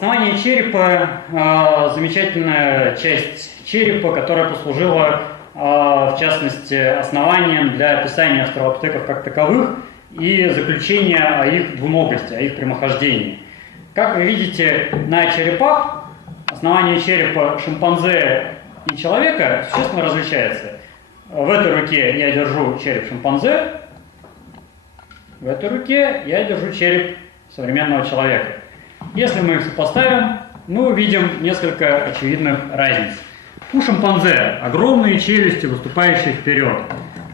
Основание черепа замечательная часть черепа, которая послужила, в частности, основанием для описания австралопитеков как таковых и заключения о их двуногости, о их прямохождении. Как вы видите, на черепах основание черепа шимпанзе и человека существенно различается. В этой руке я держу череп шимпанзе, в этой руке я держу череп современного человека. Если мы их сопоставим, мы увидим несколько очевидных разниц. У шимпанзе огромные челюсти, выступающие вперед.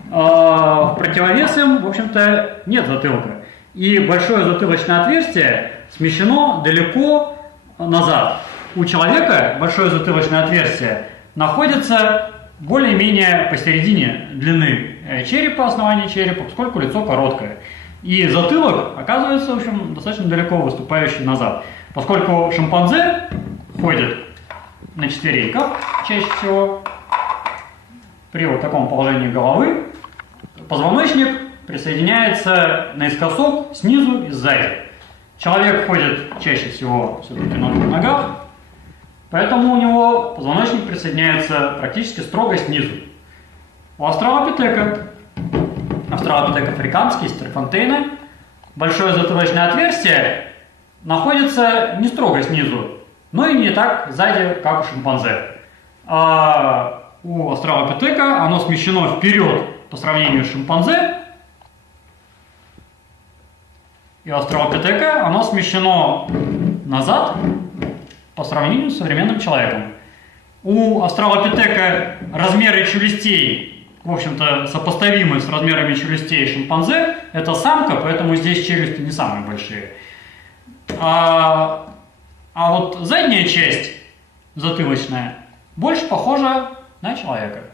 В противовес им, в общем-то, нет затылка. И большое затылочное отверстие смещено далеко назад. У человека большое затылочное отверстие находится более-менее посередине длины черепа, основания черепа, поскольку лицо короткое. И затылок оказывается, в общем, достаточно далеко выступающий назад. Поскольку шимпанзе ходит на четвереньках чаще всего, при вот таком положении головы, позвоночник присоединяется наискосок снизу и сзади. Человек ходит чаще всего все-таки на двух ногах, поэтому у него позвоночник присоединяется практически строго снизу. У австралопитека африканский, стерфонтейна, большое затылочное отверстие находится не строго снизу, но и не так сзади, как у шимпанзе. А у австралопитека оно смещено вперед по сравнению с шимпанзе, и у австралопитека оно смещено назад по сравнению с современным человеком. У австралопитека размеры челюстей, в общем-то, сопоставимы с размерами челюстей шимпанзе. Это самка, поэтому здесь челюсти не самые большие. А вот задняя часть, затылочная, больше похожа на человека.